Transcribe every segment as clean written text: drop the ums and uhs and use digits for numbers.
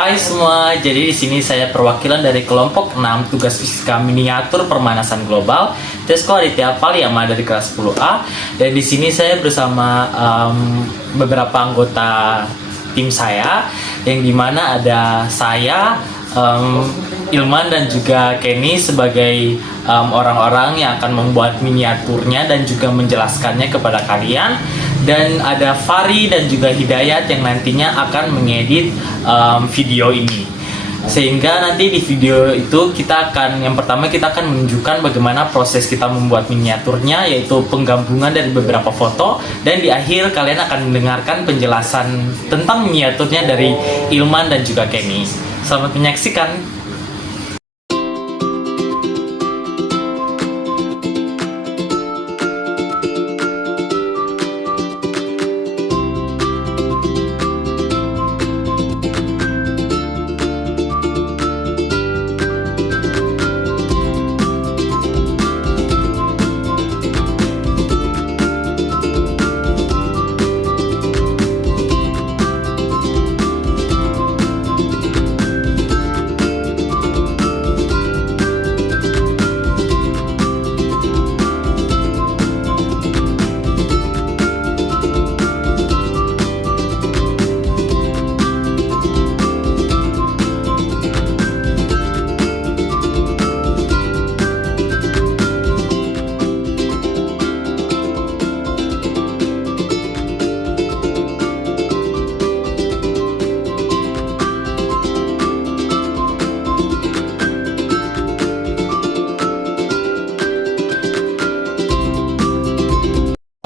Hai semua, jadi di sini saya perwakilan dari kelompok 6 tugas fisika miniatur pemanasan global. Tesko Aditya Paliama dari kelas 10A, dan di sini saya bersama beberapa anggota tim saya, yang dimana ada saya, Ilman dan juga Kenny sebagai orang-orang yang akan membuat miniaturnya dan juga menjelaskannya kepada kalian. Dan ada Fari dan juga Hidayat yang nantinya akan mengedit video ini. Sehingga nanti di video itu yang pertama kita akan menunjukkan bagaimana proses kita membuat miniaturnya, yaitu penggabungan dari beberapa foto, dan di akhir kalian akan mendengarkan penjelasan tentang miniaturnya dari Ilman dan juga Kenny. Selamat menyaksikan.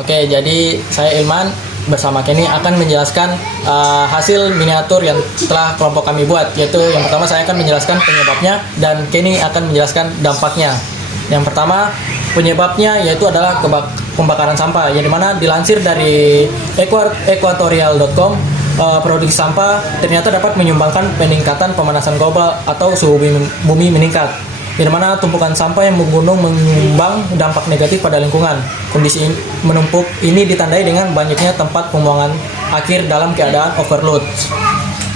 Oke, jadi saya Ilman bersama Kenny akan menjelaskan hasil miniatur yang telah kelompok kami buat, yaitu yang pertama saya akan menjelaskan penyebabnya dan Kenny akan menjelaskan dampaknya. Yang pertama, penyebabnya yaitu adalah pembakaran sampah, yang dimana dilansir dari equatorial.com, produksi sampah ternyata dapat menyumbangkan peningkatan pemanasan global atau suhu bumi meningkat, di mana tumpukan sampah yang menggunung menyumbang dampak negatif pada lingkungan. Kondisi menumpuk ini ditandai dengan banyaknya tempat pembuangan akhir dalam keadaan overload.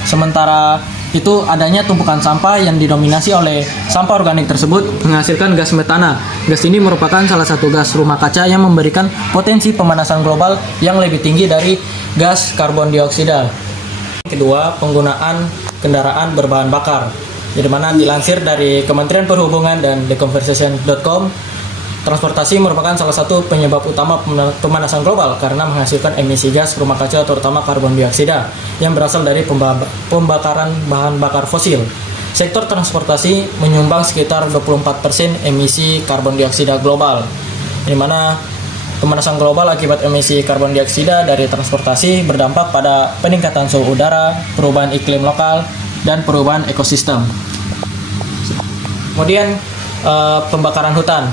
Sementara itu, adanya tumpukan sampah yang didominasi oleh sampah organik tersebut menghasilkan gas metana. Gas ini merupakan salah satu gas rumah kaca yang memberikan potensi pemanasan global yang lebih tinggi dari gas karbon dioksida. Kedua, penggunaan kendaraan berbahan bakar, di mana dilansir dari Kementerian Perhubungan dan theconversation.com, transportasi merupakan salah satu penyebab utama pemanasan global karena menghasilkan emisi gas rumah kaca terutama karbon dioksida yang berasal dari pembakaran bahan bakar fosil. Sektor transportasi menyumbang sekitar 24% emisi karbon dioksida global, di mana pemanasan global akibat emisi karbon dioksida dari transportasi berdampak pada peningkatan suhu udara, perubahan iklim lokal, dan perubahan ekosistem. Kemudian pembakaran hutan.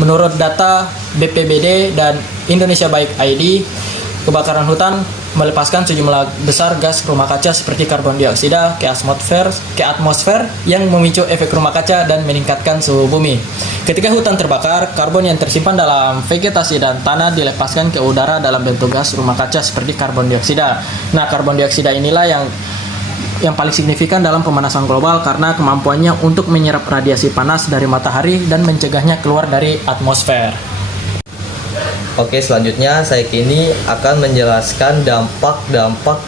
Menurut data BPBD dan Indonesia Baik ID, kebakaran hutan melepaskan sejumlah besar gas rumah kaca seperti karbon dioksida ke atmosfer yang memicu efek rumah kaca dan meningkatkan suhu bumi. Ketika hutan terbakar, karbon yang tersimpan dalam vegetasi dan tanah dilepaskan ke udara dalam bentuk gas rumah kaca seperti karbon dioksida. Nah, karbon dioksida inilah yang paling signifikan dalam pemanasan global karena kemampuannya untuk menyerap radiasi panas dari matahari dan mencegahnya keluar dari atmosfer. Oke, selanjutnya saya kini akan menjelaskan dampak-dampak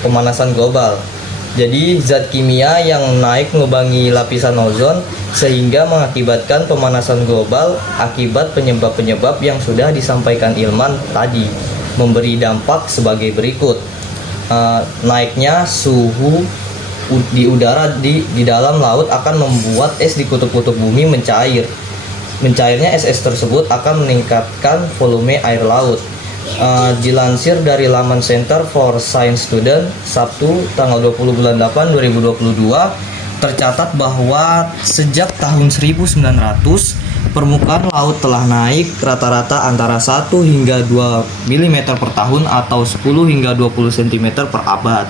pemanasan global. Jadi, zat kimia yang naik melubangi lapisan ozon sehingga mengakibatkan pemanasan global akibat penyebab-penyebab yang sudah disampaikan Ilman tadi, memberi dampak sebagai berikut. Naiknya suhu di udara di dalam laut akan membuat es di kutub-kutub bumi mencair. Mencairnya es tersebut akan meningkatkan volume air laut. Dilansir dari laman Center for Science Student Sabtu tanggal 20 bulan 8 2022, tercatat bahwa sejak tahun 1900 permukaan laut telah naik rata-rata antara 1 hingga 2 mm per tahun atau 10 hingga 20 cm per abad.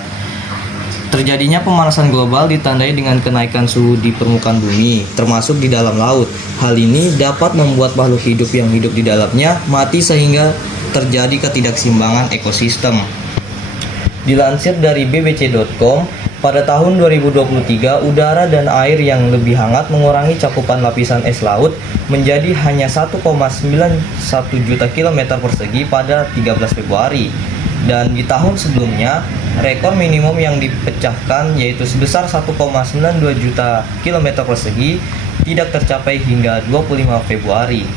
Terjadinya pemanasan global ditandai dengan kenaikan suhu di permukaan bumi, termasuk di dalam laut. Hal ini dapat membuat makhluk hidup yang hidup di dalamnya mati sehingga terjadi ketidakseimbangan ekosistem. Dilansir dari bbc.com, pada tahun 2023, udara dan air yang lebih hangat mengurangi cakupan lapisan es laut menjadi hanya 1,91 juta kilometer persegi pada 13 Februari. Dan di tahun sebelumnya, rekor minimum yang dipecahkan yaitu sebesar 1,92 juta kilometer persegi tidak tercapai hingga 25 Februari.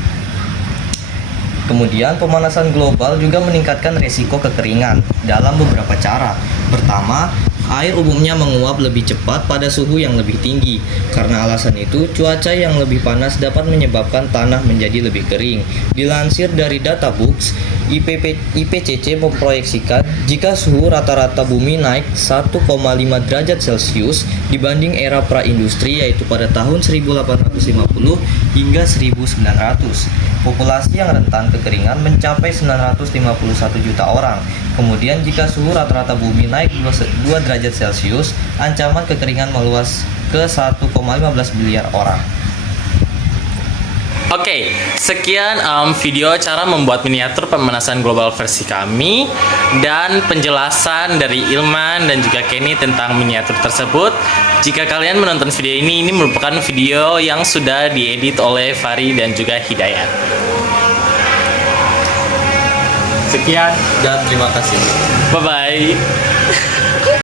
Kemudian, pemanasan global juga meningkatkan resiko kekeringan dalam beberapa cara. Pertama, air umumnya menguap lebih cepat pada suhu yang lebih tinggi. Karena alasan itu, cuaca yang lebih panas dapat menyebabkan tanah menjadi lebih kering. Dilansir dari Databooks, IPCC memproyeksikan jika suhu rata-rata bumi naik 1,5 derajat Celcius dibanding era pra-industri, yaitu pada tahun 1850 hingga 1900. Populasi yang rentan kekeringan mencapai 951 juta orang. Kemudian jika suhu rata-rata bumi naik 2 derajat Celcius, ancaman kekeringan meluas ke 1,15 miliar orang. Oke, sekian video cara membuat miniatur pemanasan global versi kami dan penjelasan dari Ilman dan juga Kenny tentang miniatur tersebut. Jika kalian menonton video ini merupakan video yang sudah diedit oleh Fari dan juga Hidayat. Sekian Dan terima kasih. bye bye.